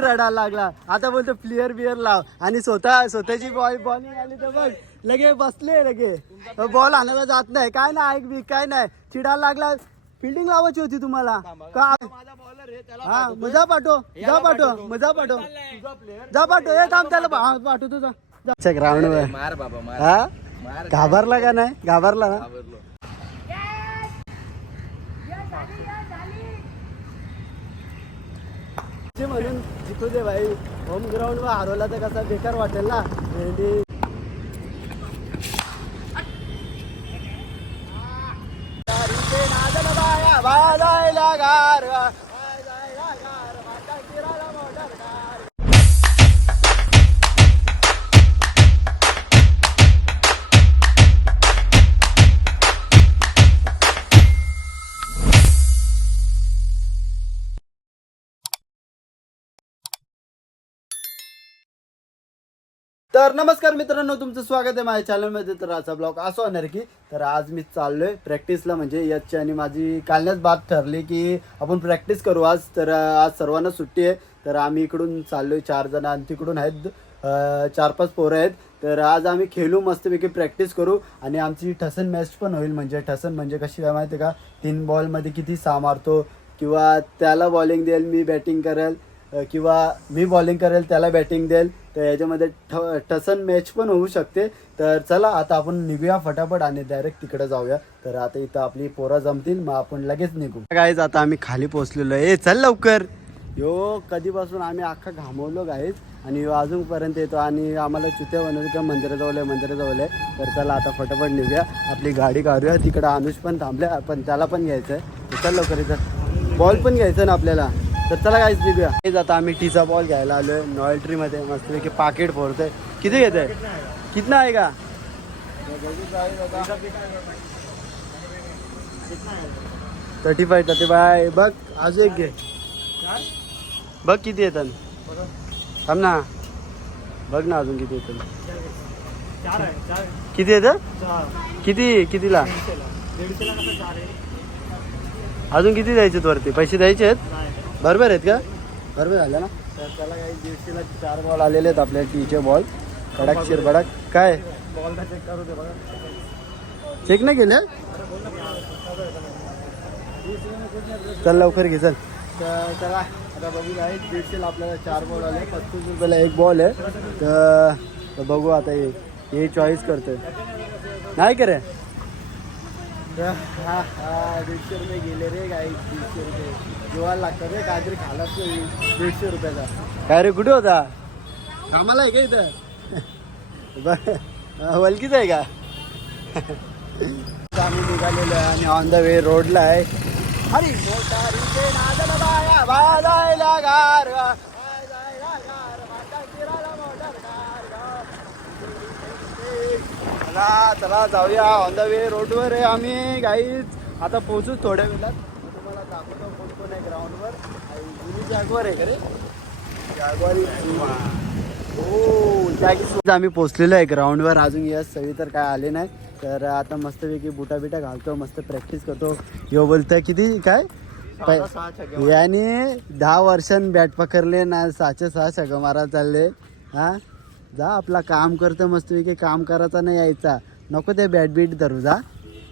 रडायला लागला. आता बोलतो प्लेयर बिअर लाव आणि स्वतःची बॉलिंग आली तर बघ लगे बसले लगे बॉल आणायला जात नाही काय नाही ऐक बी काय नाही चिडायला लागला. फिल्डिंग लावायची होती तुम्हाला का हा मजा पाठव हे काम त्याला पाठव तुझा ग्राउंड वर हा घाबरला का नाही घाबरला ना म्हणून जिथू दे भाई होम ग्राउंड वर हरवला तर कसा बेकार वाटेल ना. तर नमस्कार मित्रांनो तुमचं स्वागत आहे माझ्या चॅनलमध्ये. तर आजचा ब्लॉग असं होणार की तर आज मी चाललोय प्रॅक्टिसला म्हणजे याची आणि माझी कालच बात ठरली की आपण प्रॅक्टिस करू आज. तर आज सर्वांना सुट्टी आहे तर आम्ही इकडून चाललोय 4 जण आणि तिकडून आहेत 4-5 पोरं आहेत. तर आज आम्ही खेळू मस्तपैकी प्रॅक्टिस करू आणि आमची ठसन मॅच पण होईल. म्हणजे ठसन म्हणजे कशी काय माहिती आहे का 3 बॉलमध्ये किती 6 मारतो किंवा त्याला बॉलिंग देईल मी बॅटिंग करेल किंवा मी बॉलिंग करेल त्याला बॅटिंग देईल. तर याच्यामध्ये ठसन मॅच पण होऊ शकते. तर चला आता आपण निघूया फटाफट आणि डायरेक्ट तिकडे जाऊया. तर आता इथं आपली पोरं जमतील मग आपण लगेच निघू. गाईज आता आम्ही खाली पोहोचलेलो आहे. चल लवकर यो कधीपासून आम्ही अख्खा घामवलो गाईज आणि अजूनपर्यंत येतो आणि आम्हाला चुत्या बनवलं का मंदिराजवळ आहे. तर चला आता फटाफट निघूया आपली गाडी काढूया. तिकडं अनुष पण थांबल्या पण त्याला पण घ्यायचं आहे. चल लवकर इथं बॉल पण घ्यायचं ना आपल्याला. तर चला काहीच निघूया. हेच आता आम्ही टीचा बॉल घ्यायला आलोय नॉयल्ट्रीमध्ये मस्तपैकी पाकिट फोडतोय. किती घेत आहे कितना आहे का 35 बघ अजून एक घे बघ किती येतात थांब ना बघ ना अजून किती येतात किती येतं कितीला अजून किती द्यायचे वरती पैसे द्यायचे आहेत बरोबर आहेत का बरोबर झालं ना. तर त्याला काही 150ला 4 बॉल आलेले आहेत आपल्या टीचे बॉल कडक शिरबडक काय बॉल चेक करू दे बघा चेक नाही केलं चल लवकर घे चल. तर चला आता बघू काय 150ला आपल्याला 4 बॉल आले 35 रुपयाला 1 बॉल आहे. तर बघू आता हे चॉईस करतोय नाही करे. हा 150 रुपये गेले रे गाई 150 रुपये जेवायला लागतं रे काहीतरी खालाच 150 रुपयाचा. काय रे कुठे होता कामाला आहे का इथं वलकीच आहे का. आम्ही निघालेलो आहे आणि ऑन द वे रोडला आहे. अरे चला जाऊया ऑन द वे रोडवर आहे आम्ही गाईज. आता पोहोचू थोड्या वेळात तुम्हाला दाखवतो कोण आहे ग्राउंडवर. जुनी जागवार आहे का रे जागवार हो आम्ही पोचलेलो आहे ग्राउंडवर. अजून यश सगळी तर काय आले नाही. तर आता मस्तपैकी बुटा घालतो मस्त प्रॅक्टिस करतो. यो बोलतोय किती काय याने 10 वर्षांनी बॅट पकडले ना 6 छक्के मारा चालले. हा जा आपला काम करतो मस्तपैकी काम करायचा नाही यायचा नको ते बॅट बीट धरू जा.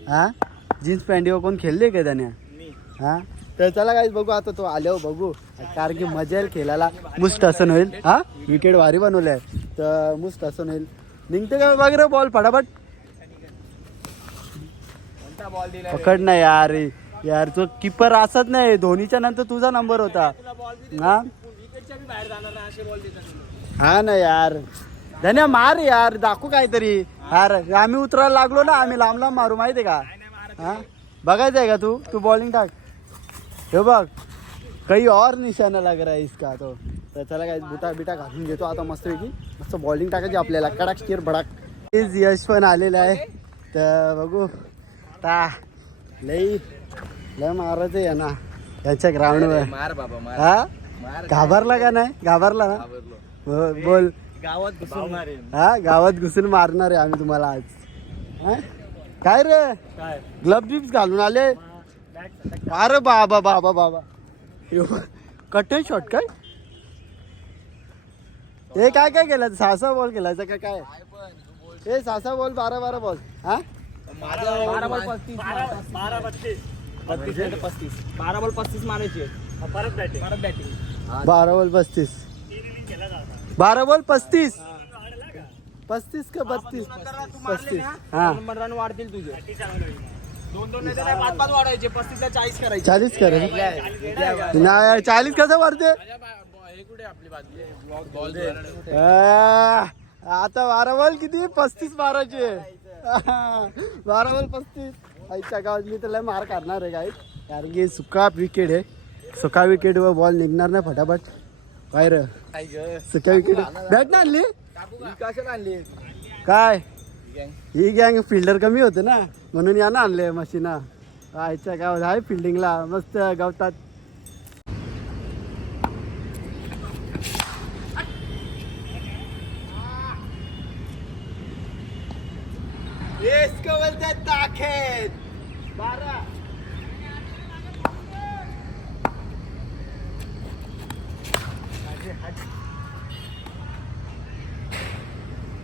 हा जीन्स पॅन्टीवर कोण खेळले का त्याने हा. तर चला काहीच बघू आता तो आल्यावर बघू कारण की मजा येईल खेळायला. मुस्ट असं होईल हा विकेट भारी बनवले आहे तर मुस्ट असं होईल. निघते का बघ रे बॉल फटाफट पकड ना यार तो किपर असत नाही. धोनीच्या नंतर तुझा नंबर होता हा ना यार. धन्या मार यार दाखवू काहीतरी यार. आम्ही उतरायला लागलो ना आम्ही लांब मारू माहितीये का. हा बघायचं आहे का तू बॉलिंग टाक हे बघ काही और निशाणा लग रहा है इसका. तो तर चला काय बुटा बिटा घालून घेतो आता मस्त बॉलिंग टाकायची आपल्याला कडक स्टिअर भडाक. यश पण आलेलं आहे तर बघू ता लई मारायचं आहे ना यांच्या ग्राउंडवर. हा घाबरला का नाही घाबरला ना बोल गावात घुसून हा गावात घुसून मारणार आहे आम्ही तुम्हाला आज. काय रे ग्लव्ह बिप्स घालून आले अरे बाबा कट शॉट काय हे काय काय केलं 6 बॉल केलायचा का काय हे 6 बॉल 12 बॉल हा 12 बॉल 35 12 32 35 12 बॉल 35 मारायचे परत बॅटिंग 12 बॉल 35 12 बॉल 35 35 का 32 35 हा रन वाढतील तुझे 2-2 नाही तर 5-5 वाढायचे 35 ला 40 करायचे 40 करे नाही 40 कसं वाढते हे कुठे आपली बॉल आता 12 बॉल किती 35 मारायचे 12 बॉल 35 आईच्या गावात मी त्याला मार काढणार आहे काय कारण की सुका विकेट आहे सुका विकेट वर बॉल निघणार नाही फटाफट काय रे सुका विकेट बॅट ना आणली कशाला आणली काय ही गँग फिल्डर कमी होते ना म्हणून यानं आणले मशीना आईच्या गावात आहे फिल्डिंगला मस्त गावतात ताखेत 12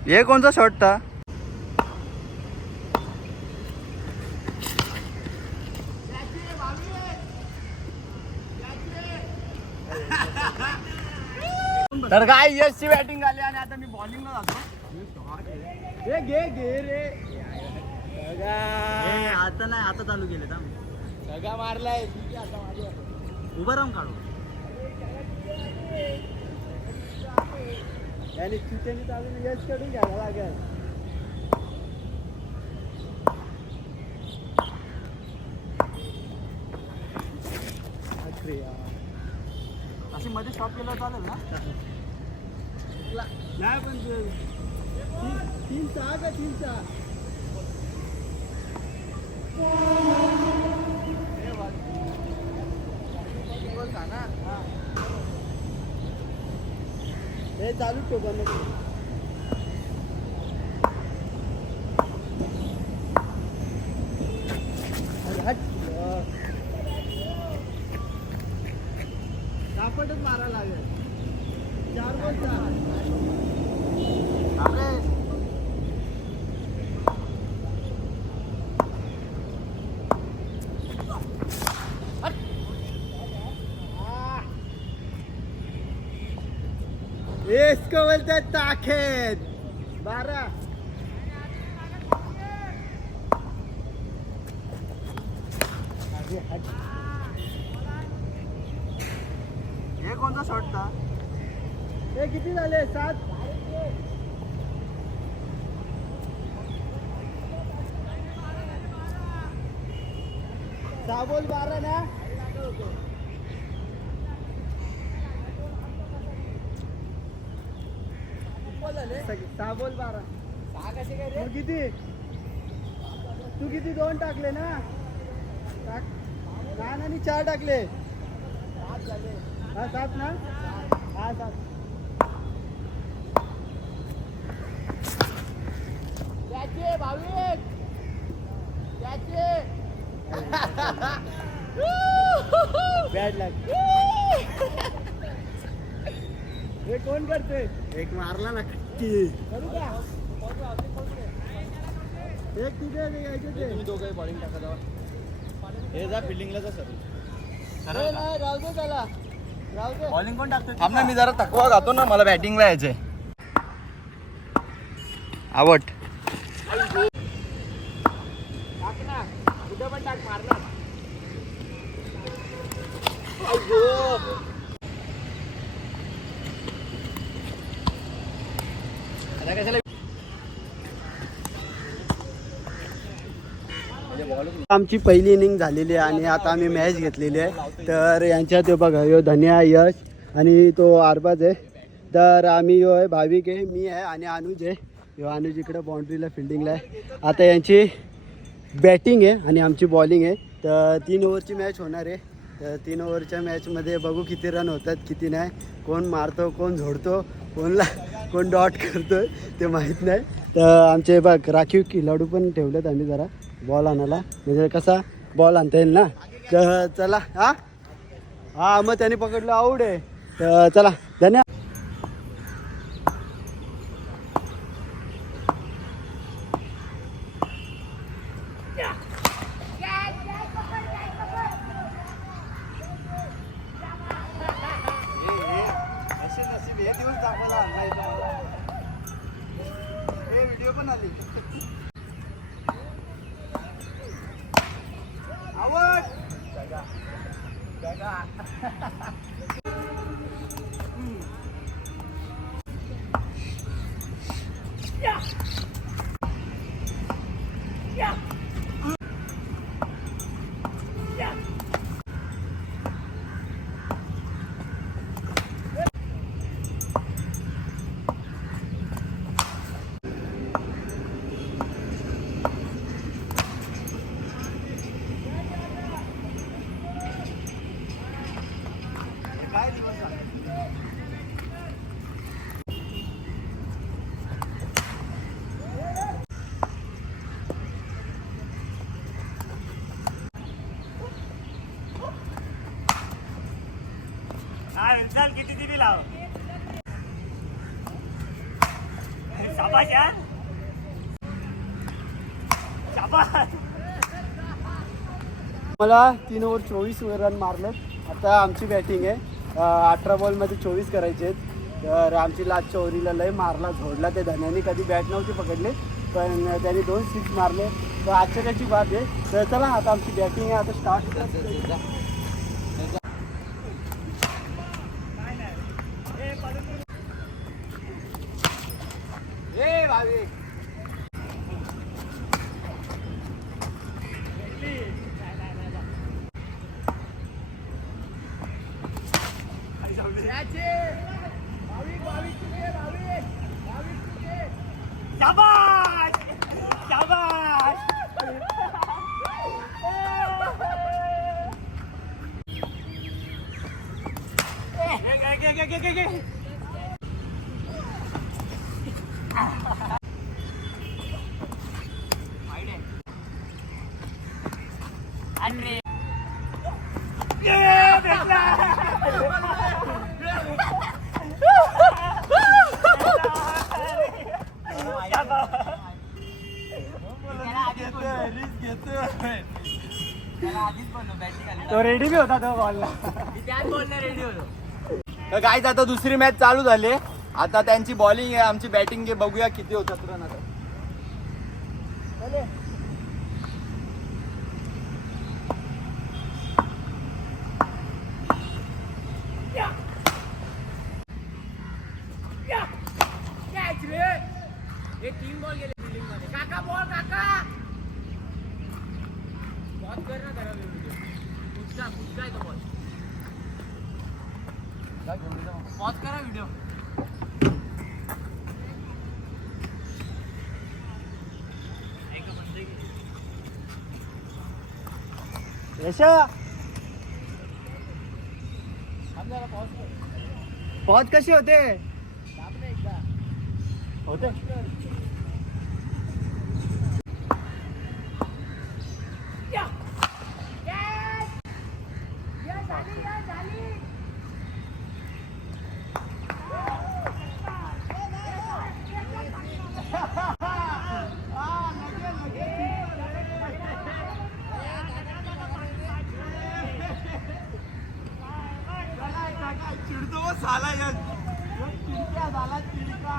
ये कोणता शॉट था तर काय यशची बॅटिंग आली आणि आता मी बॉलिंगला जातो हे घे रे आता नाही आता चालू केले सगळा मारलाय उभं राहून काढू आणि चितेने चालून यश कडून घ्यायला लागेल अशी मध्ये स्टॉप केला चालेल ना नाही पण 3-6 का 3-6 हे चालू ठेव सापटच मारा लागेल 4 बॉल 4 इसको बोलते ताखेत 12 हे कोणता शॉट था हे किती झाले 7 6 बॉल 12 ना 6 बॉल 12 कसे काय रे किती तू किती 2 टाकले ना टाक आणि 4 टाकले 7 झाले हा 7 ना हा 7 त्याचे 22 त्याचे बॅड लक हे कोण करते एक मारला ना कट्टी करू का एक तिथे यायचे ते तुम्ही दोघंही बॉलिंग टाका जावा हे जा फिल्डिंगला जा सर नाही राहू दे त्याला राहू दे बॉलिंग कोण टाकतो थांब ना मी जरा थकवा गातो ना मला बॅटिंगला यायचंय आवड टाक ना कुठं पण टाक मारणार आता कशाला आमची पहिली इनिंग झालेली आहे आणि आता आम्ही मॅच घेतलेली आहे तर यांच्यात बघा यो धन्या यश आणि तो आरबाज आहे तर आम्ही यो आहे भाविक आहे मी आहे आणि अनुज आहे यो अनुज इकडे बाउंड्रीला फिल्डिंगला आहे आता यांची बॅटिंग आहे आणि आमची बॉलिंग आहे तर 3 ओव्हरची मॅच होणार आहे तर 3 ओव्हरच्या मॅचमध्ये बघू किती रन होतात किती नाही कोण मारतो कोण झोडतो कोण डॉट करतो ते माहीत नाही तर आमचे बघ राखीव खिलाडू पण ठेवलेत आम्ही जरा बॉल आणायला म्हणजे कसा बॉल आणता येईल ना तर चला हां मग त्याने पकडलं आऊट आहे तर चला धन्यवाद नशीब हे दिवस दाखवायला आणलाय तुम्हाला. हे व्हिडिओ पण आली. आवड काय दिवस झाले. किती दिली लाव शाबाश यार शाबाश. मला 3 ओव्हर 24 रन मारले. आता आमची बॅटिंग आहे. 18 बॉलमध्ये 24 करायचे आहेत. तर आमची लास्टच्या ओव्हरीला लय मारला झोडला. ते धन्याने कधी बॅट नव्हती पकडले पण त्यांनी 2 सिक्स मारले. तर आश्चर्याची बात आहे. तर चला आता आमची बॅटिंग आहे. आता स्टार्ट. शाबाश शाबाश. तो रेडी बी होता तो बॉलला. रेडी होतो. तर गाईज आता दुसरी मॅच चालू झाली. आता त्यांची बॉलिंग आहे आमची बॅटिंग आहे. बघूया किती होतात रन आता. तीन बॉल गेले फिल्डिंग मध्ये. काका बॉल काका बॉल कर ना जरा. पुढचा तो बॉल पॉज करा व्हिडिओ. यशा पॉज कशी होते होते. चिडतो साला चिडक्या झाला चिडका.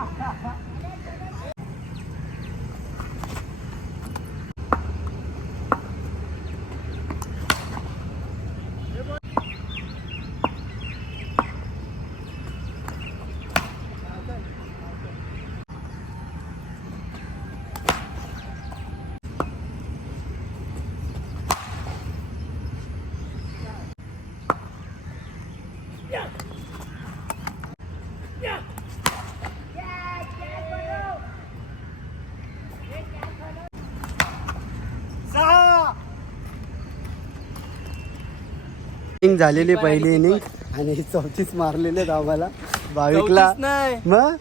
इनिंग झालेली पहिली इनिंग आणि 34 मारलेले आहेत आम्हाला. 22ला मग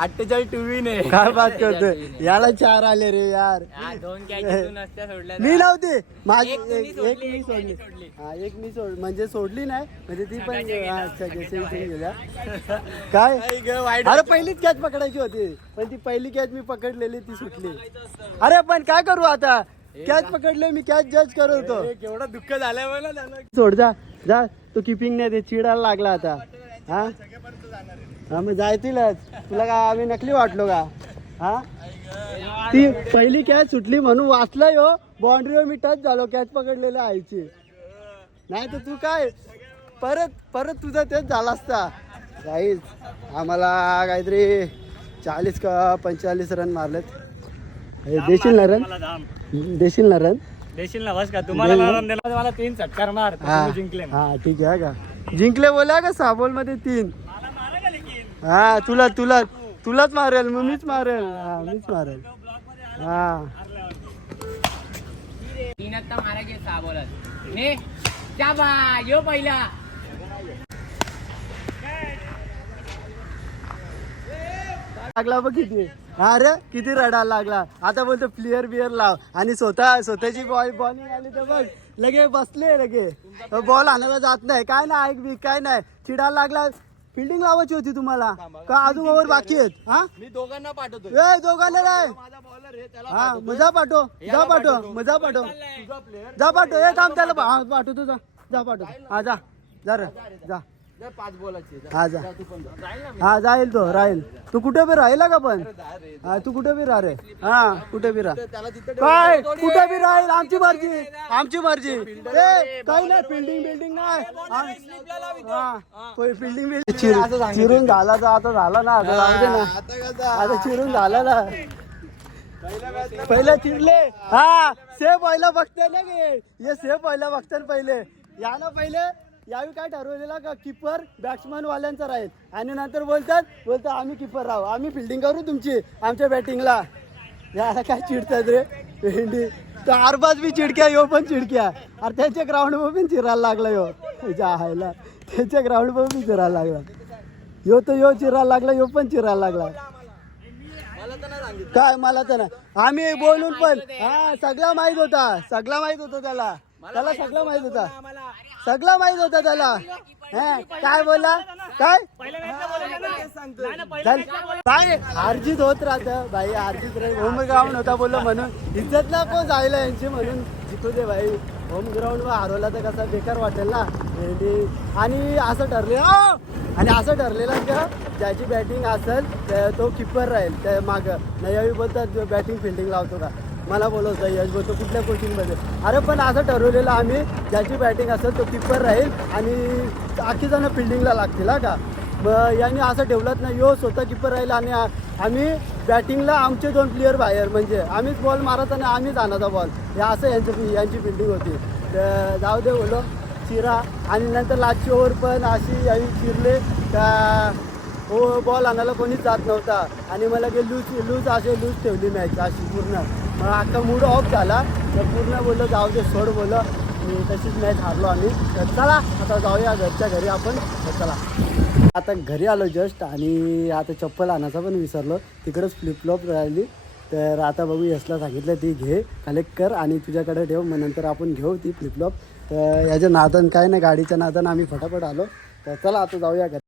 48 टुवीन आहे. काय बात करतोय. याला 4 आले रे यार. दोन कॅच नसत्या सोडल्या. मी लावते माझी एक तुम्ही सोडली, एक मी एक सोडली. त्यांनी सोडली. हा एक मी म्हणजे सोडली नाही म्हणजे ती पण सगळ्याच्या गेल्या, अच्छा सगळ्याच्या जसे बाहेर. गेल्या. काय वाईट अरे पहिलीच कॅच पकडायची होती पण ती पहिली कॅच मी पकडलेली ती सुटली. अरे पण काय करू आता कॅच पकडले मी कॅच जज करत होतो. केवढं दुःख झालंय मला त्याला. सोड जा जा तो किपिंग नाही ते चिडायला लागला आता. हा हा मग जायतीलच तुला काय आम्ही नकली वाटलो का हा ती पहिली कॅच सुटली म्हणून वाचला यो बाउंड्रीवर मी टच झालो कॅच पकडलेल्या आईची नाही तर तू काय परत परत तुझा तेच झाला असता गाईज आम्हाला काहीतरी 40 का 45 रन मारलेत देशील ना रन देशील ना रन देशील ना बस का तुम्हाला रन दिला मला 3 षटकार मार हा तुम्ही जिंकले हा ठीक आहे का जिंकले बोला का 6 बॉल मध्ये 3 हा तुलाच मारेल मग मीच मारेल हा मीच मारेल हा तीन आता मारायचे 6 बॉलर ने क्या बा यो पहिला लागला बघ किती अरे किती रडायला लागला आता बोलतो प्लेयर बिअर लाव आणि स्वतःची बॉलिंग आली तर बघ लगे बसले लगे बॉल आणायला जात नाही काय नाही ऐक बी काय नाही चिडायला लागला फिल्डिंग लावायची होती तुम्हाला का अजून ओव्हर बाकी आहेत हा मी दोघांना पाठवतो ए दोघांना नाही माझा बॉलर आहे त्याला हा मजा पाठव जा पाठव जा पाठव हे काम त्याला हा पाठवतो जा पाठव हा जा रे जा 5 बॉलाची हा जा हा जाईल तो राहील तू कुठे बी राहिला का पण हा तू कुठे बी राह रे हा कुठे बी राह काय कुठे बी राहील आमची मर्जी ए काही नाही फिल्डिंग नाही हा फिल्डिंग चिरून झाला तर आता झाला ना आता जाऊ दे ना आता चिरून झाला ना पहिले चिरले हा सेफ व्हायला बघते ना हे सेफ व्हायला बघते पहिले या ना पहिले यावेळी काय ठरवलेला का किपर बॅट्समन वाल्यांचा राहील आणि नंतर बोलतात आम्ही किपर राहू आम्ही फिल्डिंग करू तुमची आमच्या बॅटिंगला याला काय चिडतात रे भेंडी तर आरबाज बी चिडक्या यो पण चिडक्या अरे त्यांच्या ग्राउंडवर पण चिरायला लागला यो त्याच्या आहायला त्यांच्या ग्राउंडवर पण चिरायला लागला यो तर यो चिरायला लागला यो पण चिरायला लागला काय मला तर ना आम्ही बोलून पण हा सगळा माहित होता त्याला सगळं माहित होता त्याला काय बोलला काय काय अर्जित होत राहत भाई अर्जित होम ग्राउंड होता बोललो म्हणून इज्जत ना को जायला यांची म्हणून जिंकू दे भाई होम ग्राउंड वर हरवला तर कसा बेकार वाटेल ना आणि असं ठरलेलं का ज्याची बॅटिंग असेल तो किपर राहील त्या माग नाही बोलतात बॅटिंग फिल्डिंग लावतो का मला बोलवतो यश बोलतो कुठल्या कोचिंगमध्ये अरे पण असं ठरवलेलं आम्ही ज्याची बॅटिंग असेल तो किपर राहील आणि बाकी जण फिल्डिंगला लागतील हा का मग यांनी असं ठेवलंच नाही यो स्वतः किपर राहील आणि आम्ही बॅटिंगला आमचे 2 प्लेयर बाहेर म्हणजे आम्हीच बॉल मारत आणि आम्हीच आणायचा बॉल हे असं यांची फिल्डिंग होती तर जाऊ दे बोलो चिरा आणि नंतर लास्टची ओव्हर पण अशी यावी चिरले का हो बॉल आणायला कोणीच जात नव्हता आणि मला की लूज ठेवली मॅच अशी पूर्ण मग अख्खा मूड ऑफ झाला तर पूर्ण बोललो जाऊ दे सोड बोललो आणि तशीच मॅच हारलो आम्ही तर चला आता जाऊया घरच्या घरी आपण तर चला आता घरी आलो जस्ट आणि आता चप्पल आणायचा पण विसरलो तिकडंच फ्लिपफ्लॉप राहिली तर आता बघू यशला सांगितलं ती घे कलेक्ट कर आणि तुझ्याकडे ठेव मग नंतर आपण घेऊ ती फ्लिपफ्लॉप तर याच्या नादन काय नाही गाडीच्या नादन आम्ही फटाफट आलो तर चला आता जाऊया घरी